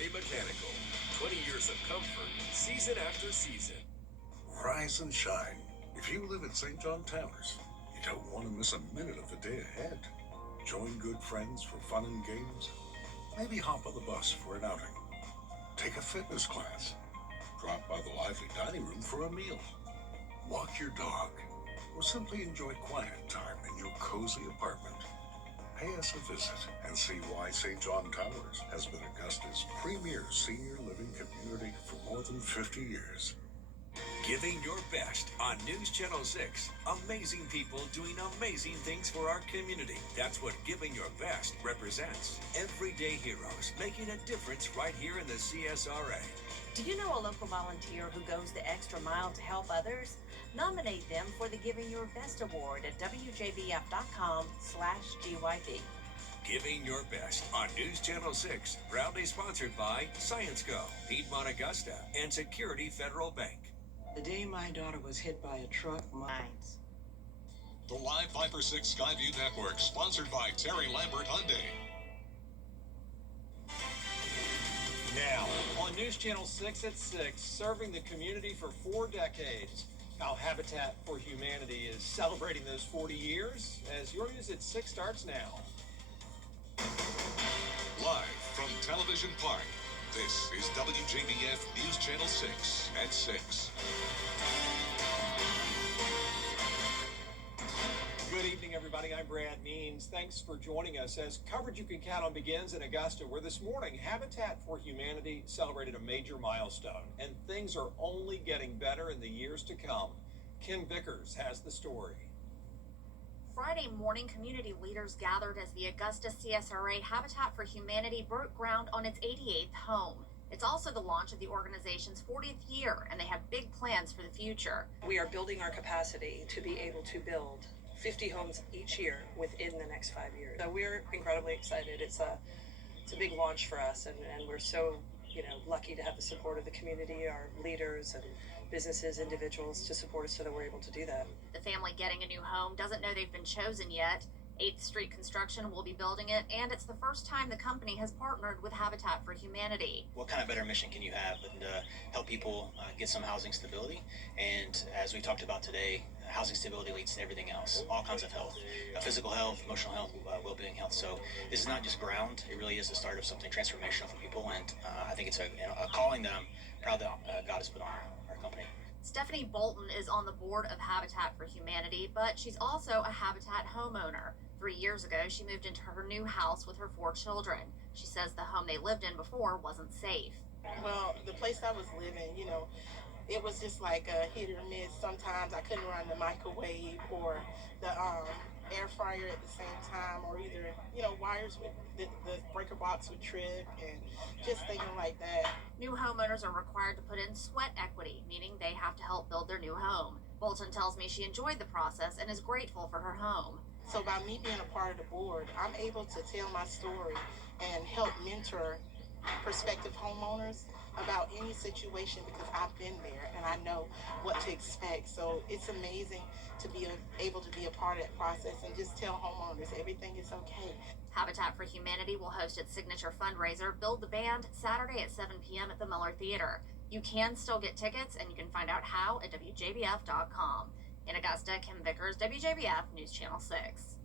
Ray Mechanical. 20 years of comfort, season after season. Rise and shine. If you live at St. John Towers, you don't want to miss a minute of the day ahead. Join good friends for fun and games. Maybe hop on the bus for an outing. Take a fitness class. Drop by the lively dining room for a meal. Walk your dog. Or simply enjoy quiet time in your cozy apartment. Pay us a visit and see why St. John Towers has been Augusta's premier senior living community for more than 50 years. Giving your best on News Channel 6. Amazing people doing amazing things for our community. That's what Giving Your Best represents. Everyday heroes making a difference right here in the CSRA. Do you know a local volunteer who goes the extra mile to help others? Nominate them for the Giving Your Best Award at WJBF.com/GYB. Giving Your Best on News Channel 6. Proudly sponsored by ScienceGo, Piedmont Augusta, and Security Federal Bank. The day my daughter was hit by a truck, The Live 5/6 Skyview Network, sponsored by Terry Lambert Hyundai. Now, on News Channel 6 at 6, serving the community for 4 decades. How Habitat for Humanity is celebrating those 40 years as your News at 6 starts now. Live from Television Park, this is WJBF News Channel 6 at 6. Good evening, everybody. I'm Brad Means. Thanks for joining us as coverage you can count on begins in Augusta, where this morning Habitat for Humanity celebrated a major milestone, and things are only getting better in the years to come. Kim Vickers has the story. Friday morning, community leaders gathered as the Augusta CSRA Habitat for Humanity broke ground on its 88th home. It's also the launch of the organization's 40th year, and they have big plans for the future. We are building our capacity to be able to build 50 homes each year within the next 5 years. So we're incredibly excited. It's a big launch for us, and we're so lucky to have the support of the community, our leaders and businesses, individuals to support us so that we're able to do that. The family getting a new home doesn't know they've been chosen yet. 8th Street Construction will be building it, and it's the first time the company has partnered with Habitat for Humanity. What kind of better mission can you have than to help people get some housing stability? And as we talked about today, housing stability leads to everything else, all kinds of health, physical health, emotional health, well-being health. So this is not just ground, it really is the start of something transformational for people, and I think it's a calling that I'm proud that God has put on our company. Stephanie Bolton is on the board of Habitat for Humanity, but she's also a Habitat homeowner. 3 years ago, she moved into her new house with her 4 children. She says the home they lived in before wasn't safe. Well, the place I was living, it was just like a hit or miss. Sometimes I couldn't run the microwave or the air fryer at the same time, or either, wires with the breaker box would trip and just thinking like that. New homeowners are required to put in sweat equity, meaning they have to help build their new home. Bolton tells me she enjoyed the process and is grateful for her home. So by me being a part of the board, I'm able to tell my story and help mentor prospective homeowners about any situation because I've been there and I know what to expect. So it's amazing to be able to be a part of that process and just tell homeowners everything is okay. Habitat for Humanity will host its signature fundraiser, Build the Band, Saturday at 7 p.m. at the Miller Theater. You can still get tickets, and you can find out how at WJBF.com. In Augusta, Kim Vickers, WJBF News Channel 6.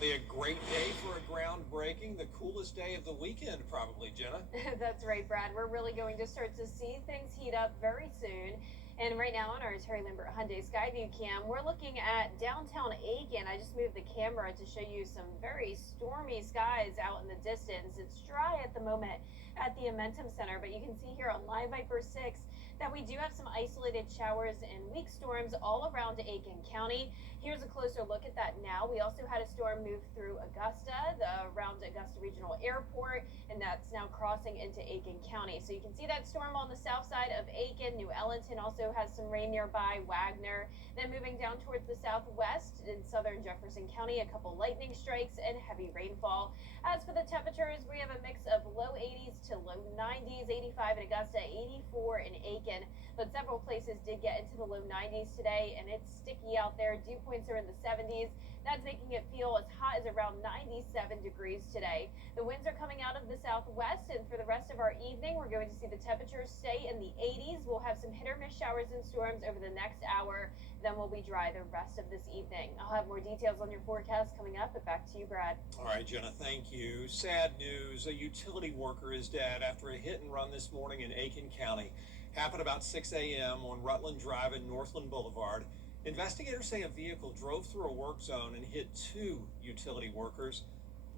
A great day for a groundbreaking, the coolest day of the weekend, probably, Jenna. That's right, Brad. We're really going to start to see things heat up very soon. And right now on our Terry Lambert Hyundai Skyview cam, we're looking at downtown Aiken. I just moved the camera to show you some very stormy skies out in the distance. It's dry at the moment at the Amentum Center, but you can see here on Live Viper 6 that we do have some isolated showers and weak storms all around Aiken County. Here's a closer look at that now. We also had a storm move through Augusta, around Augusta Regional Airport, and that's now crossing into Aiken County. So you can see that storm on the south side of Aiken. New Ellington also has some rain nearby, Wagner. Then moving down towards the southwest in southern Jefferson County, a couple lightning strikes and heavy rainfall. As for the temperatures, we have a mix of low 80s to low 90s, 85 in Augusta, 84 in Aiken. But several places did get into the low 90s today, and it's sticky out there. Dew points are in the 70s. That's making it feel as hot as around 97 degrees today. The winds are coming out of the southwest, and for the rest of our evening, we're going to see the temperatures stay in the 80s. We'll have some hit or miss showers and storms over the next hour. Then we'll be dry the rest of this evening. I'll have more details on your forecast coming up, but back to you, Brad. All right, Jenna, thank you. Sad news. A utility worker is dead after a hit and run this morning in Aiken County. Happened about 6 a.m. on Rutland Drive and Northland Boulevard. Investigators say a vehicle drove through a work zone and hit two utility workers.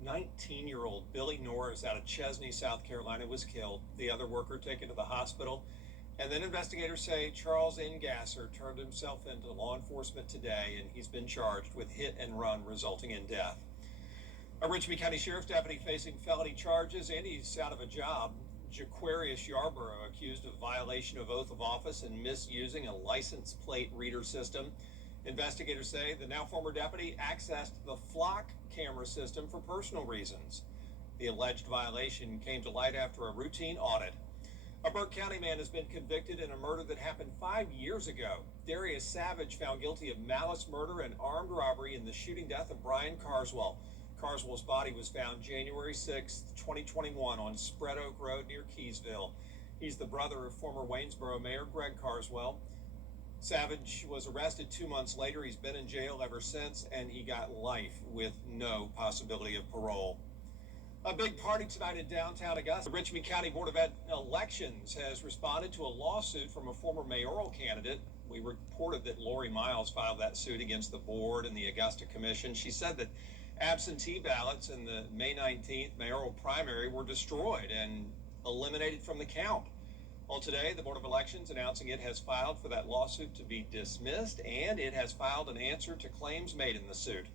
19-year-old Billy Norris out of Chesney, South Carolina was killed. The other worker taken to the hospital. And then investigators say Charles Gasser turned himself into law enforcement today, and he's been charged with hit and run resulting in death. A Richmond County Sheriff's deputy facing felony charges, and he's out of a job. Jaquarius Yarborough accused of violation of oath of office and misusing a license plate reader system. Investigators say the now former deputy accessed the flock camera system for personal reasons. The alleged violation came to light after a routine audit. A Burke County man has been convicted in a murder that happened 5 years ago. Darius Savage found guilty of malice murder and armed robbery in the shooting death of Brian Carswell. Carswell's body was found January 6, 2021 on Spread Oak Road near Keysville. He's the brother of former Waynesboro Mayor Greg Carswell. Savage was arrested 2 months later. He's been in jail ever since, and he got life with no possibility of parole. A big party tonight in downtown Augusta. The Richmond County Board of Elections has responded to a lawsuit from a former mayoral candidate. We reported that Lori Miles filed that suit against the board and the Augusta Commission. She said that absentee ballots in the May 19th mayoral primary were destroyed and eliminated from the count. Well, today, the Board of Elections announcing it has filed for that lawsuit to be dismissed, and it has filed an answer to claims made in the suit.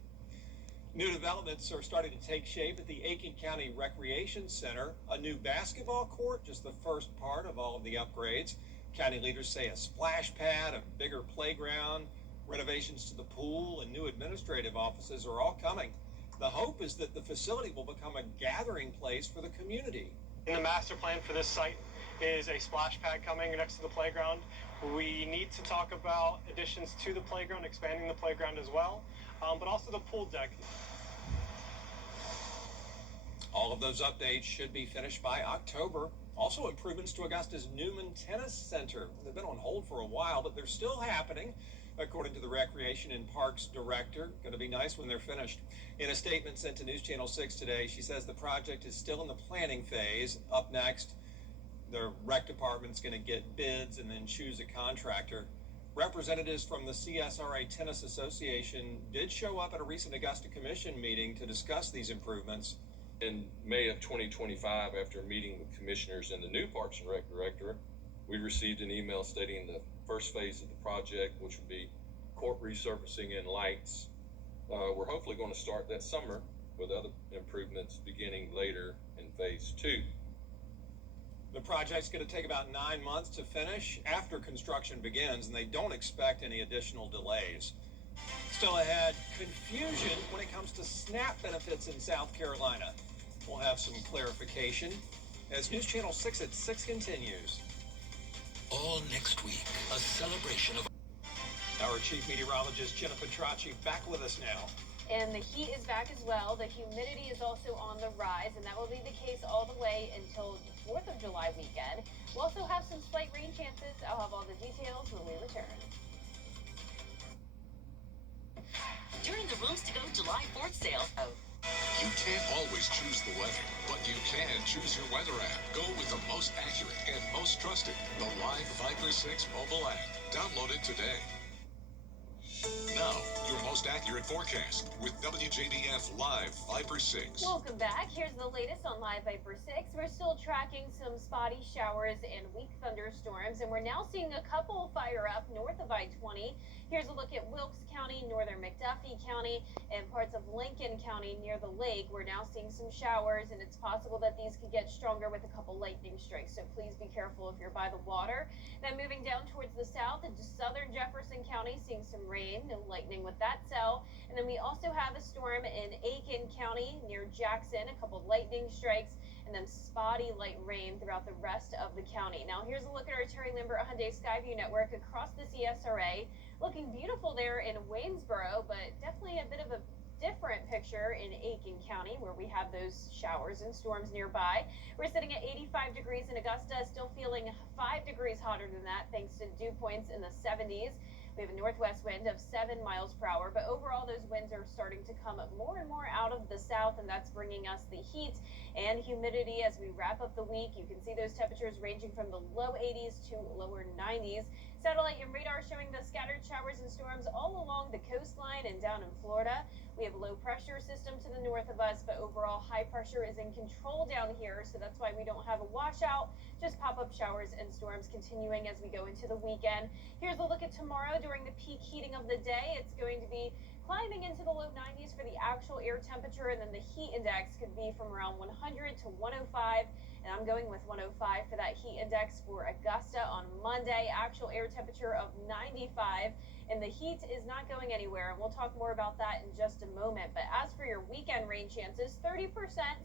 New developments are starting to take shape at the Aiken County Recreation Center. A new basketball court, just the first part of all of the upgrades. County leaders say a splash pad, a bigger playground, renovations to the pool, and new administrative offices are all coming. The hope is that the facility will become a gathering place for the community. In the master plan for this site is a splash pad coming next to the playground. We need to talk about additions to the playground, expanding the playground as well, but also the pool deck. All of those updates should be finished by October. Also, improvements to Augusta's Newman Tennis Center. They've been on hold for a while, but they're still happening, according to the Recreation and Parks Director. Going to be nice when they're finished. In a statement sent to News Channel 6 today, she says the project is still in the planning phase. Up next, the rec department's going to get bids and then choose a contractor. Representatives from the CSRA Tennis Association did show up at a recent Augusta Commission meeting to discuss these improvements. In May of 2025, after meeting with commissioners and the new Parks and Rec director, we received an email stating the first phase of the project, which would be court resurfacing and lights. We're hopefully going to start that summer with other improvements beginning later in phase 2. The project's going to take about 9 months to finish after construction begins, and they don't expect any additional delays. Still ahead, confusion when it comes to SNAP benefits in South Carolina. We'll have some clarification as News Channel 6 at 6 continues. All next week, a celebration of... Our chief meteorologist, Jenna Petracci, back with us now. And the heat is back as well. The humidity is also on the rise, and that will be the case all the way until the 4th of July weekend. We'll also have some slight rain chances. I'll have all the details when we return. During the Rooms to Go July 4th sale. You can't always choose the weather, but you can choose your weather app. Go with the most accurate and most trusted, the Live Viper 6 mobile app. Download it today. Now, your most accurate forecast with WJBF Live Viper 6. Welcome back. Here's the latest on Live Viper 6. We're still tracking some spotty showers and weak thunderstorms, and we're now seeing a couple fire up north of I-20. Here's a look at Wilkes County, northern McDuffie County, and parts of Lincoln County near the lake. We're now seeing some showers, and it's possible that these could get stronger with a couple lightning strikes, so please be careful if you're by the water. Then moving down towards the south into southern Jefferson County, seeing some rain, no lightning with that cell. And then we also have a storm in Aiken County near Jackson, a couple lightning strikes, and then spotty light rain throughout the rest of the county. Now here's a look at our Terry Limbert Hyundai Skyview network across the CSRA. Looking beautiful there in Waynesboro, but definitely a bit of a different picture in Aiken County, where we have those showers and storms nearby. We're sitting at 85 degrees in Augusta, still feeling 5 degrees hotter than that thanks to dew points in the 70s. We have a northwest wind of 7 miles per hour, but overall those winds are starting to come more and more out of the south, and that's bringing us the heat and humidity as we wrap up the week. You can see those temperatures ranging from the low 80s to lower 90s. Satellite and radar showing the scattered showers and storms all along the coastline and down in Florida. We have a low pressure system to the north of us, but overall high pressure is in control down here, so that's why we don't have a washout, just pop-up showers and storms continuing as we go into the weekend. Here's a look at tomorrow during the peak heating of the day. It's going to be climbing into the low 90s for the actual air temperature, and then the heat index could be from around 100 to 105. And I'm going with 105 for that heat index for Augusta on Monday. Actual air temperature of 95, and the heat is not going anywhere. And we'll talk more about that in just a moment. But as for your weekend rain chances, 30%,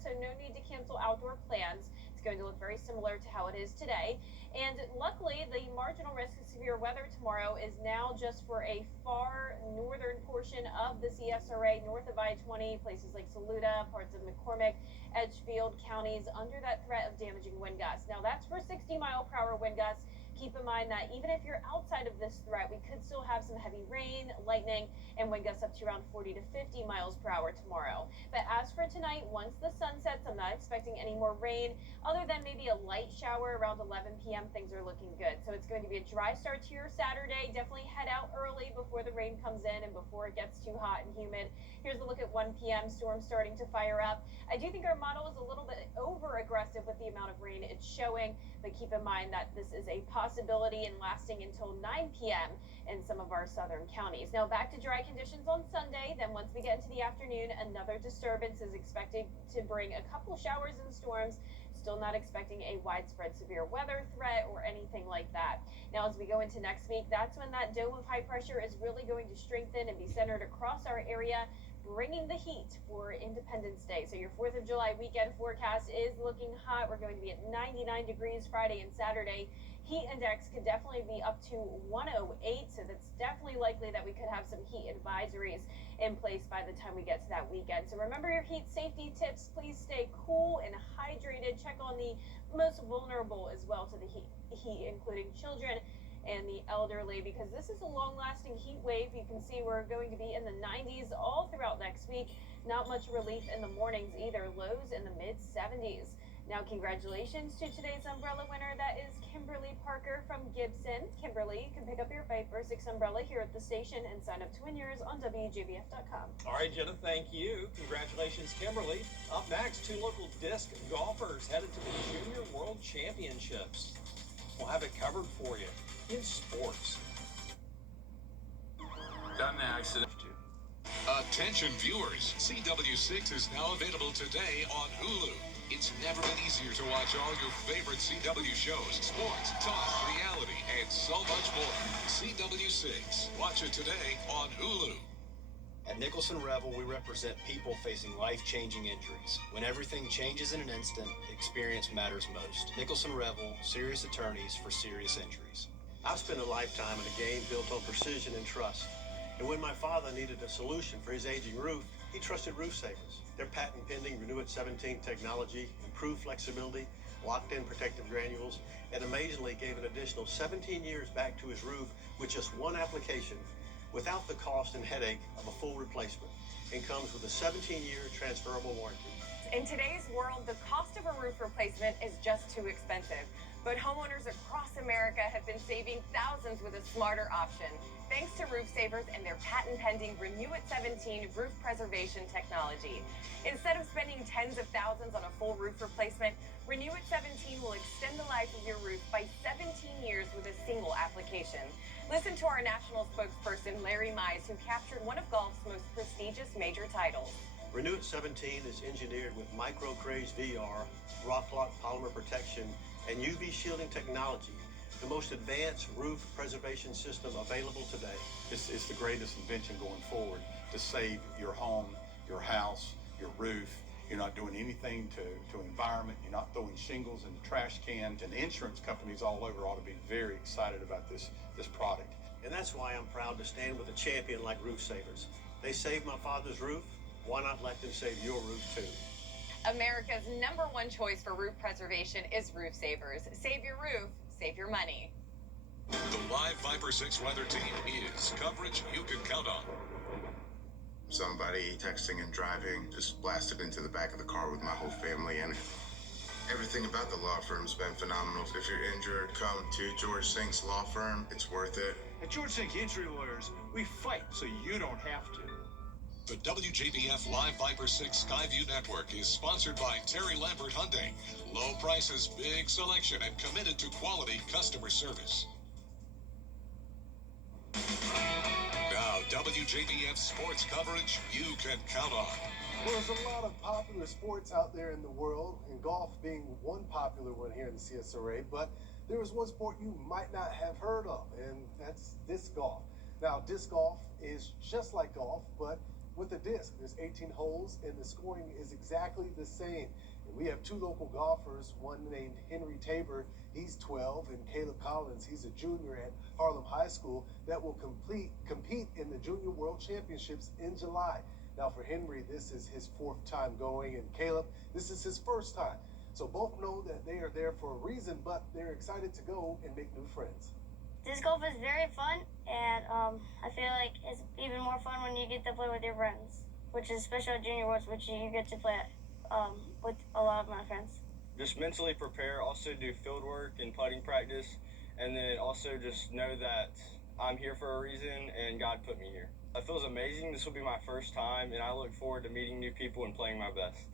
so no need to cancel outdoor plans. It's going to look very similar to how it is today. And luckily, the marginal risk of severe weather tomorrow is now just for a far northern portion of the CSRA, north of I-20, places like Saluda, parts of McCormick, Edgefield counties under that threat of damaging wind gusts. Now that's for 60-mile-per-hour wind gusts. Keep in mind that even if you're outside of this threat, we could still have some heavy rain, lightning, and wind gusts up to around 40 to 50 miles per hour tomorrow. But as for tonight, once the sun sets, I'm not expecting any more rain. Other than maybe a light shower around 11 p.m., things are looking good. So it's going to be a dry start to your Saturday. Definitely head out early before the rain comes in and before it gets too hot and humid. Here's a look at 1 p.m. Storm starting to fire up. I do think our model is a little bit over-aggressive with the amount of rain it's showing, but keep in mind that this is a possibility and lasting until 9 p.m. in some of our southern counties. Now back to dry conditions on Sunday. Then once we get into the afternoon, another disturbance is expected to bring a couple showers and storms. Still not expecting a widespread severe weather threat or anything like that. Now as we go into next week, that's when that dome of high pressure is really going to strengthen and be centered across our area, bringing the heat for Independence Day. So your 4th of July weekend forecast is looking hot. We're going to be at 99 degrees Friday and Saturday. Heat index could definitely be up to 108, so that's definitely likely that we could have some heat advisories in place by the time we get to that weekend. So remember your heat safety tips. Please stay cool and hydrated. Check on the most vulnerable as well to the heat, including children and the elderly, because this is a long-lasting heat wave. You can see we're going to be in the 90s all throughout next week. Not much relief in the mornings either. Lows in the mid-70s. Now, congratulations to today's umbrella winner. That is Kimberly Parker from Gibson. Kimberly, you can pick up your 5x6 umbrella here at the station and sign up to win yours on WJBF.com. All right, Jenna, thank you. Congratulations, Kimberly. Up next, 2 local disc golfers headed to the Junior World Championships. We'll have it covered for you in sports. Got in an accident. Attention viewers, CW6 is now available today on Hulu. It's never been easier to watch all your favorite CW shows, sports, talk, reality, and so much more. CW6. Watch it today on Hulu. At Nicholson Revel, we represent people facing life-changing injuries. When everything changes in an instant, experience matters most. Nicholson Revel, serious attorneys for serious injuries. I've spent a lifetime in a game built on precision and trust. And when my father needed a solution for his aging roof, he trusted Roof Savers. Their patent-pending Renew It 17 technology, improved flexibility, locked-in protective granules, and amazingly gave an additional 17 years back to his roof with just one application, without the cost and headache of a full replacement, and comes with a 17-year transferable warranty. In today's world, the cost of a roof replacement is just too expensive. But homeowners across America have been saving thousands with a smarter option, thanks to Roof Savers and their patent-pending Renew It 17 roof preservation technology. Instead of spending tens of thousands on a full roof replacement, Renew It 17 will extend the life of your roof by 17 years with a single application. Listen to our national spokesperson, Larry Mize, who captured one of golf's most prestigious major titles. Renew It 17 is engineered with micro-craze VR, rock-lock polymer protection, and UV shielding technology, the most advanced roof preservation system available today. It's the greatest invention going forward to save your home, your house, your roof. You're not doing anything to environment. You're not throwing shingles in the trash cans. And insurance companies all over ought to be very excited about this product. And that's why I'm proud to stand with a champion like Roof Savers. They saved my father's roof, Why not let them save your roof too? America's #1 choice for roof preservation is Roof Savers. Save your roof, save your money. The Live Viper 6 weather team is coverage you can count on. Somebody texting and driving just blasted into the back of the car with my whole family, and everything about the law firm's been phenomenal. If you're injured, come to George Sink's law firm. It's worth it. At George Sink Injury Lawyers, we fight so you don't have to. The WJBF Live Viper 6 Skyview Network is sponsored by Terry Lambert Hyundai. Low prices, big selection, and committed to quality customer service. Now, WJBF sports coverage you can count on. Well, there's a lot of popular sports out there in the world, and golf being one popular one here in the CSRA, but there is one sport you might not have heard of, and that's disc golf. Now, disc golf is just like golf, but with a disc. There's 18 holes, and the scoring is exactly the same. And we have two local golfers, one named Henry Tabor, he's 12, and Caleb Collins, he's a junior at Harlem High School, that will compete in the Junior World Championships in July. Now for Henry, this is his 4th time going, and Caleb, this is his 1st time. So both know that they are there for a reason, but they're excited to go and make new friends. Disc golf is very fun, and I feel like it's even more fun when you get to play with your friends, which is especially at Junior Worlds, which you get to play with a lot of my friends. Just mentally prepare, also do field work and putting practice, and then also just know that I'm here for a reason and God put me here. It feels amazing. This will be my 1st time, and I look forward to meeting new people and playing my best.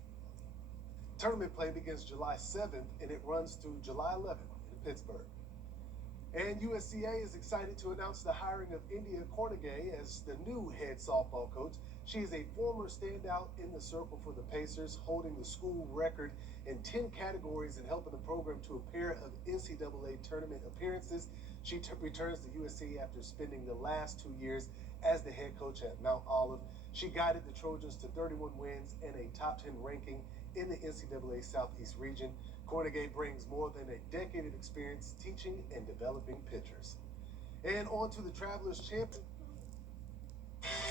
Tournament play begins July 7th, and it runs through July 11th in Pittsburgh. And USCA is excited to announce the hiring of India Cornegay as the new head softball coach. She is a former standout in the circle for the Pacers, holding the school record in 10 categories and helping the program to a pair of NCAA tournament appearances. She returns to USC after spending the last 2 years as the head coach at Mount Olive. She guided the Trojans to 31 wins and a top 10 ranking in the NCAA Southeast region. Cornegay brings more than a decade of experience teaching and developing pitchers. And on to the Travelers Champion.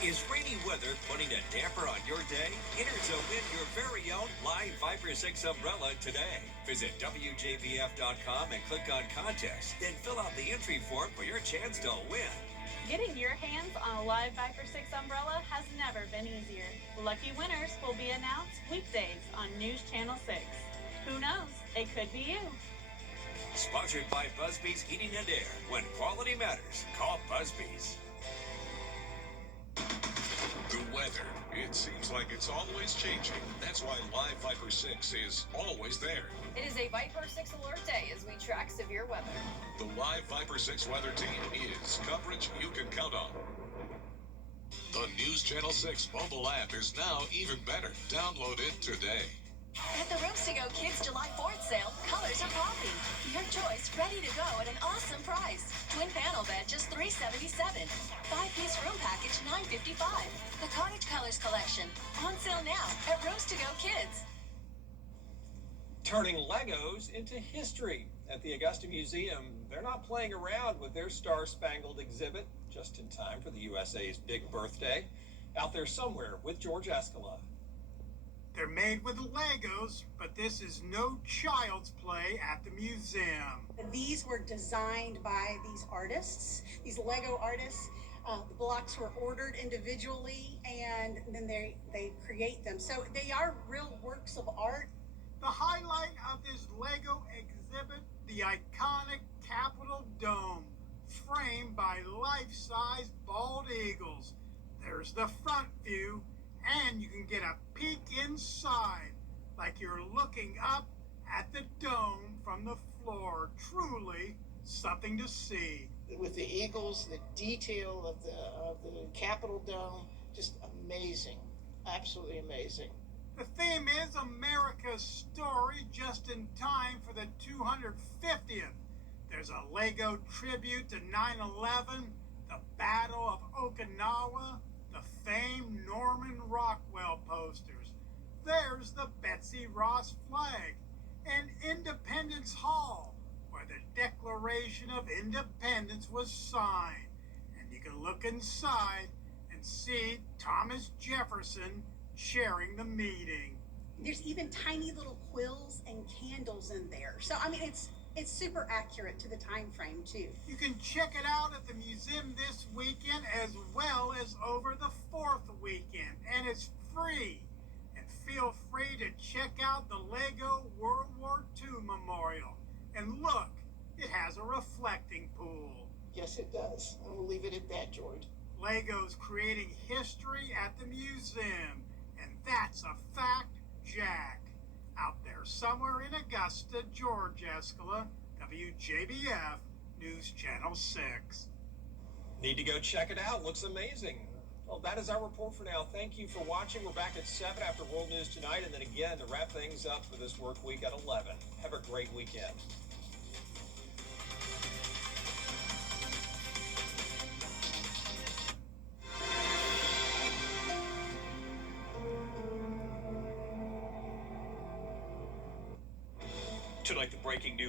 Is rainy weather putting a damper on your day? Enter to win your very own Live Viper 6 umbrella today. Visit WJBF.com and click on contest. Then fill out the entry form for your chance to win. Getting your hands on a Live Viper 6 umbrella has never been easier. Lucky winners will be announced weekdays on News Channel 6. Who knows? It could be you. Sponsored by Busby's Heating and Air. When quality matters, call Busby's. The weather. It seems like it's always changing. That's why Live Viper 6 is always there. It is a Viper 6 alert day as we track severe weather. The Live Viper 6 weather team is coverage you can count on. The News Channel 6 mobile app is now even better. Download it today. At the Rooms to Go Kids July 4th sale, colors are popping. Your choice ready to go at an awesome price. Twin panel bed just $377. 5-piece room package $955. The Cottage Colors collection on sale now at Rooms to Go Kids. Turning Legos into history. At the Augusta Museum, they're not playing around with their Star-Spangled exhibit just in time for the USA's big birthday. Out there somewhere with George Escala. They're made with Legos, but this is no child's play at the museum. These were designed by these artists, these Lego artists. The blocks were ordered individually, and then they create them. So they are real works of art. The highlight of this Lego exhibit, the iconic Capitol Dome, framed by life-size bald eagles. There's the front view, and you can get a peek inside, like you're looking up at the dome from the floor. Truly something to see. With the eagles, the detail of the Capitol Dome, just amazing, absolutely amazing. The theme is America's story, just in time for the 250th. There's a Lego tribute to 9/11, the Battle of Okinawa, the famed Norman Rockwell posters. There's the Betsy Ross flag, and Independence Hall, where the Declaration of Independence was signed. And you can look inside and see Thomas Jefferson, sharing the meeting. There's even tiny little quills and candles in there. So I mean, it's super accurate to the time frame too. You can check it out at the museum this weekend as well as over the 4th weekend, and it's free. And feel free to check out the Lego World War II Memorial. And look, it has a reflecting pool. Yes, it does. I will leave it at that, George. Lego's creating history at the museum, and that's a fact, Jack. Out there somewhere in Augusta, George Escala, WJBF, News Channel 6. Need to go check it out. Looks amazing. Well, that is our report for now. Thank you for watching. We're back at 7 after World News Tonight, and then again to wrap things up for this work week at 11. Have a great weekend. Tonight, the breaking news.